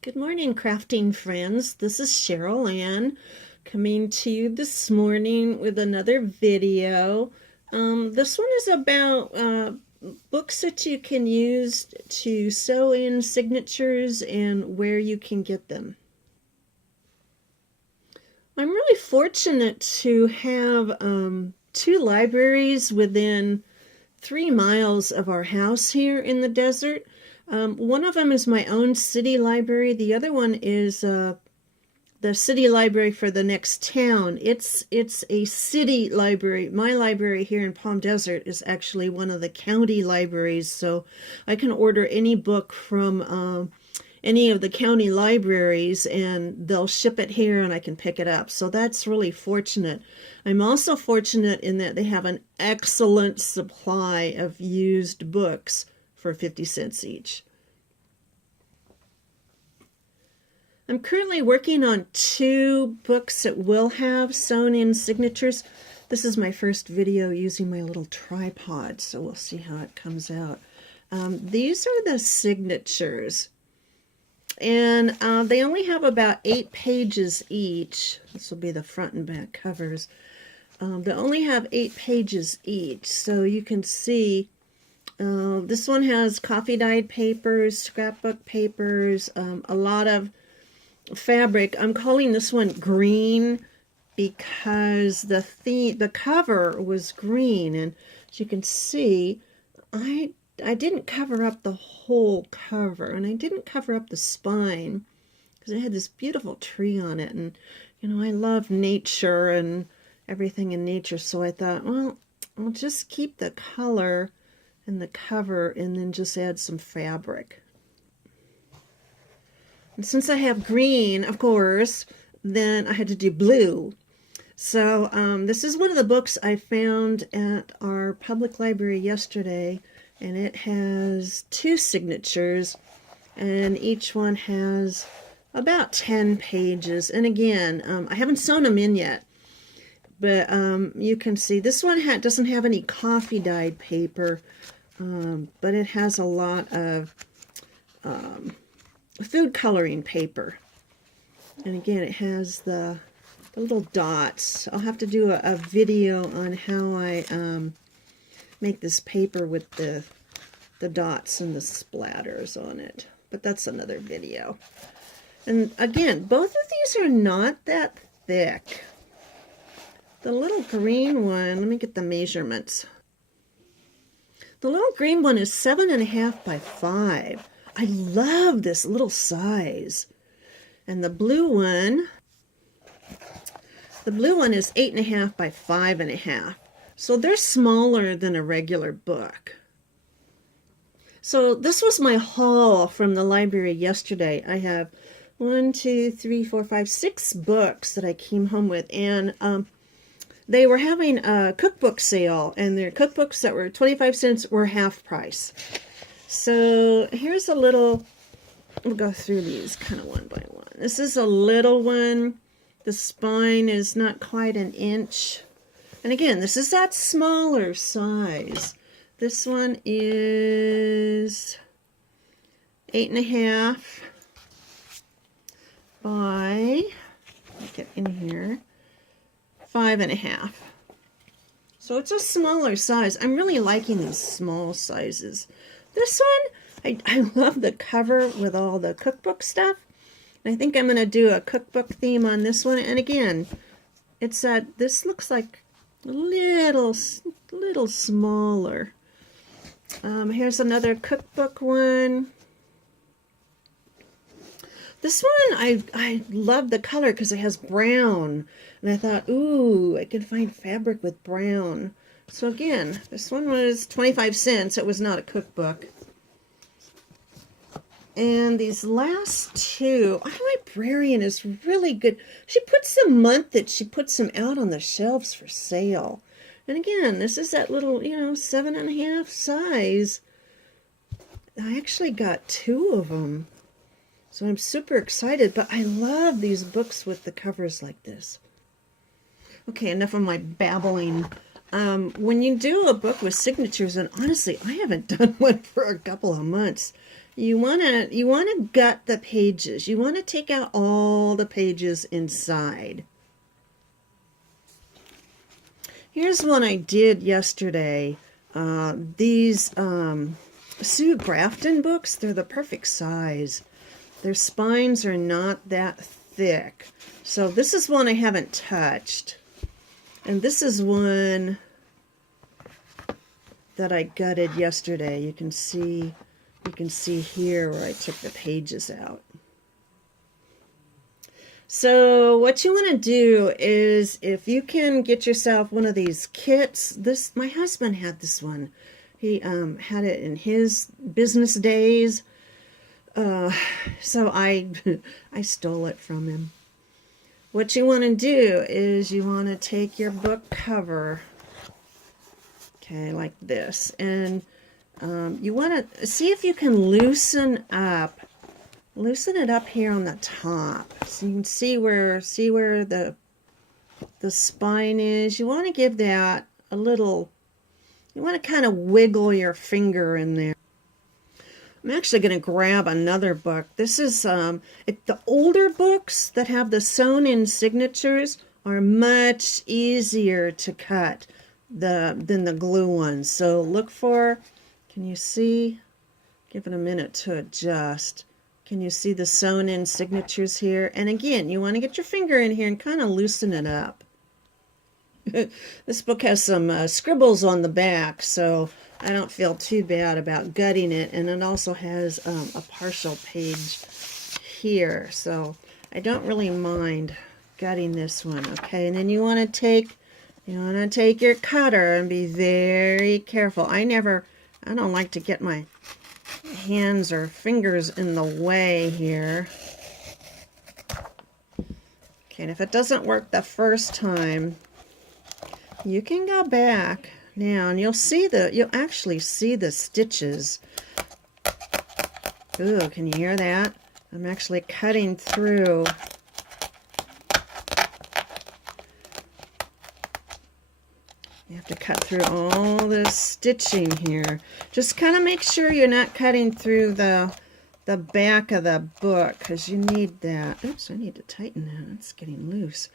Good morning, crafting friends. This is Cheryl Ann coming to you this morning with another video. This one is about books that you can use to sew in signatures and where you can get them. I'm really fortunate to have two libraries within 3 miles of our house here in the desert. One of them is my own city library. The other one is the city library for the next town. It's a city library. My library here in Palm Desert is actually one of the county libraries, so I can order any book from any of the county libraries and they'll ship it here and I can pick it up. So that's really fortunate. I'm also fortunate in that they have an excellent supply of used books for 50 cents each. I'm currently working on 2 books that will have sewn in signatures. This is my first video using my little tripod, so we'll see how it comes out. These are the signatures. And they only have about 8 pages each. This will be the front and back covers. They only have 8 pages each, so you can see this one has coffee dyed papers, scrapbook papers, a lot of fabric. I'm calling this one green because the cover was green, and as you can see, I didn't cover up the whole cover, and I didn't cover up the spine because it had this beautiful tree on it, and you know, I love nature and everything in nature, so I thought, well, I'll just keep the color and the cover and then just add some fabric. And since I have green, of course, then I had to do blue. So this is one of the books I found at our public library yesterday, and it has 2 signatures, and each one has about 10 pages. And again, I haven't sewn them in yet, but you can see this one doesn't have any coffee dyed paper, but it has a lot of food coloring paper. And again, it has the little dots. I'll have to do a video on how I make this paper with the dots and the splatters on it. But that's another video. And again, both of these are not that thick. The little green one, let me get the measurements. The little green one is 7.5 by 5. I love this little size. And the blue one is 8.5 by 5.5. So they're smaller than a regular book. So this was my haul from the library yesterday. I have 6 books that I came home with, and they were having a cookbook sale, and their cookbooks that were 25 cents were half price. So here's a little, we'll go through these kind of one by one. This is a little one. The spine is not quite an inch. And again, this is that smaller size. This one is 8.5 by, get in here, 5.5. So it's a smaller size. I'm really liking these small sizes. This one, I love the cover with all the cookbook stuff. And I think I'm going to do a cookbook theme on this one. And again, it's this looks like a little smaller. Here's another cookbook one. This one, I love the color because it has brown. And I thought, ooh, I could find fabric with brown. So again, this one was 25 cents. It was not a cookbook. And these last 2, our librarian is really good. She puts them month that she puts them out on the shelves for sale. And again, this is that little, 7.5 size. I actually got 2 of them. So I'm super excited, but I love these books with the covers like this. Okay, enough of my babbling. When you do a book with signatures, and honestly, I haven't done one for a couple of months, you want to gut the pages. You want to take out all the pages inside. Here's one I did yesterday. These Sue Grafton books, they're the perfect size. Their spines are not that thick. So this is one I haven't touched. And this is one that I gutted yesterday. You can see here where I took the pages out. So what you want to do is, if you can get yourself one of these kits, my husband had this one. He had it in his business days. So I stole it from him. What you want to do is you want to take your book cover, okay, like this, and you want to see if you can loosen it up here on the top, so you can see where the spine is. You want to give that a little. You want to kind of wiggle your finger in there. I'm actually going to grab another book. This is the older books that have the sewn-in signatures are much easier to cut than the glue ones. So look for. Can you see? Give it a minute to adjust. Can you see the sewn-in signatures here? And again, you want to get your finger in here and kind of loosen it up. This book has some scribbles on the back, so I don't feel too bad about gutting it. And it also has a partial page here, so I don't really mind gutting this one. Okay, and then you want to take your cutter and be very careful. I don't like to get my hands or fingers in the way here. Okay, and if it doesn't work the first time, you can go back now and you'll actually see the stitches. Ooh, can you hear that? I'm actually cutting through. You have to cut through all this stitching here. Just kind of make sure you're not cutting through the back of the book, because you need that. Oops, I need to tighten that. It's getting loose.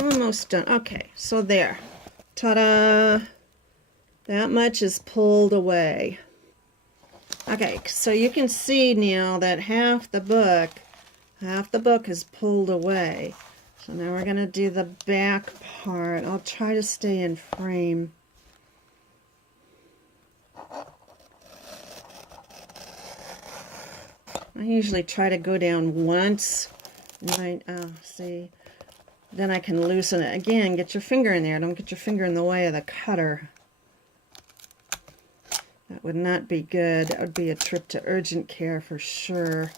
Almost done. Okay, so there. Ta-da! That much is pulled away. Okay, so you can see now that half the book is pulled away. So now we're going to do the back part. I'll try to stay in frame. I usually try to go down once. And see. Then I can loosen it. Again, get your finger in there. Don't get your finger in the way of the cutter. That would not be good. That would be a trip to urgent care for sure.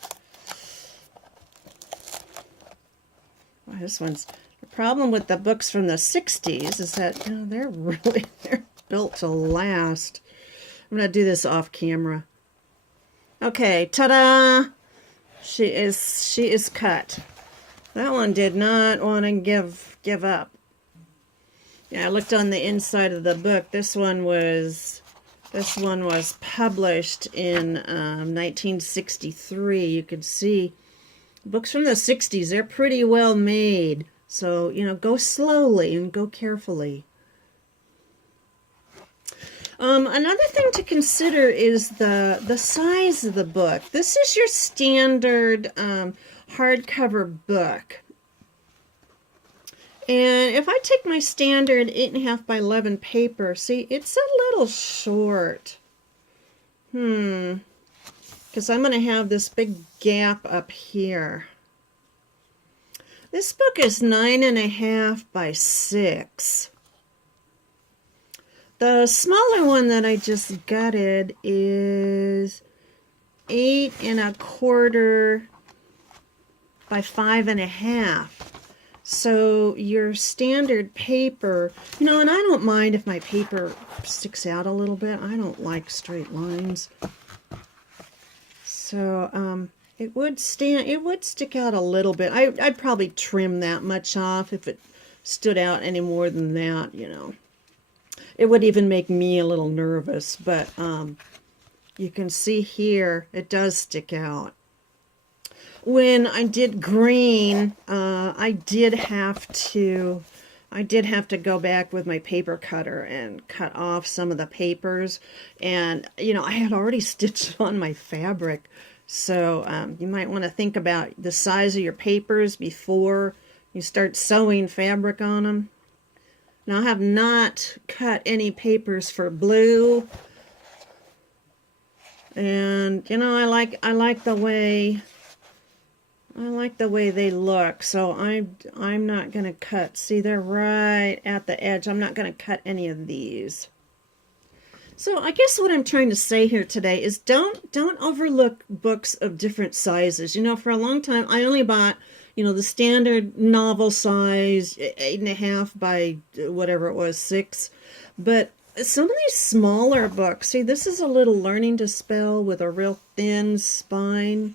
Well, this one's... The problem with the books from the 60s is that, they're built to last. I'm going to do this off camera. Okay, ta-da! She is cut. That one did not want to give up. Yeah, I looked on the inside of the book. This one was published in 1963. You could see books from the 60s. They're pretty well made. So, go slowly and go carefully. Another thing to consider is the size of the book. This is your standard hardcover book. And if I take my standard 8.5 by 11 paper, see, it's a little short. Because I'm going to have this big gap up here. This book is 9.5 by 6. The smaller one that I just gutted is 8.25 by 5.5. So your standard paper, and I don't mind if my paper sticks out a little bit. I don't like straight lines. So it would stick out a little bit. I'd probably trim that much off if it stood out any more than that, It would even make me a little nervous, but You can see here, it does stick out. When I did green, I did have to go back with my paper cutter and cut off some of the papers. And, you know, I had already stitched on my fabric. So you might want to think about the size of your papers before you start sewing fabric on them. Now, I have not cut any papers for blue. And, you know, I like the way they look, so I'm not going to cut. See, they're right at the edge. I'm not going to cut any of these. So I guess what I'm trying to say here today is don't overlook books of different sizes. You know, for a long time, I only bought, you know, the standard novel size, 8.5 by whatever it was, 6. But some of these smaller books, see, this is a little Learning to Spell with a real thin spine.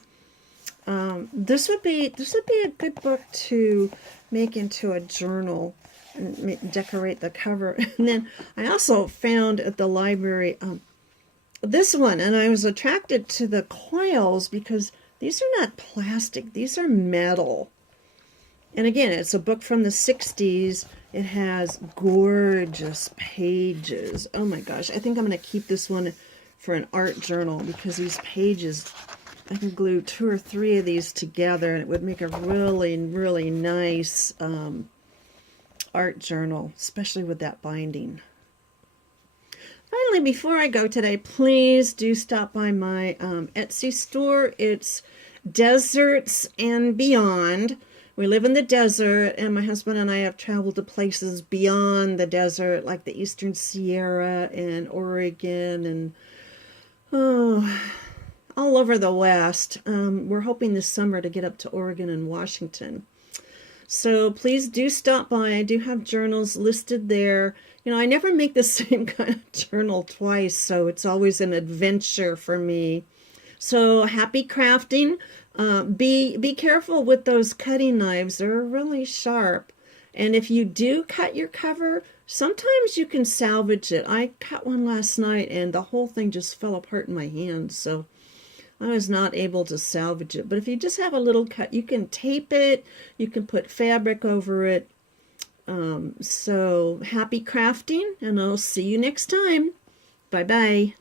This would be a good book to make into a journal and decorate the cover. And then I also found at the library this one, and I was attracted to the coils because these are not plastic, these are metal. And again, it's a book from the 60s. It has gorgeous pages. Oh my gosh, I think I'm going to keep this one for an art journal because these pages, I can glue 2 or 3 of these together and it would make a really, really nice art journal, especially with that binding. Finally, before I go today, please do stop by my Etsy store. It's Deserts and Beyond. We live in the desert, and my husband and I have traveled to places beyond the desert, like the Eastern Sierra and Oregon and all over the West. We're hoping this summer to get up to Oregon and Washington. So please do stop by. I do have journals listed there. You know, I never make the same kind of journal twice, so it's always an adventure for me. So happy crafting. Be careful with those cutting knives. They're really sharp. And if you do cut your cover, sometimes you can salvage it. I cut one last night and the whole thing just fell apart in my hands, so I was not able to salvage it. But if you just have a little cut, you can tape it, you can put fabric over it. So happy crafting, and I'll see you next time. Bye-bye.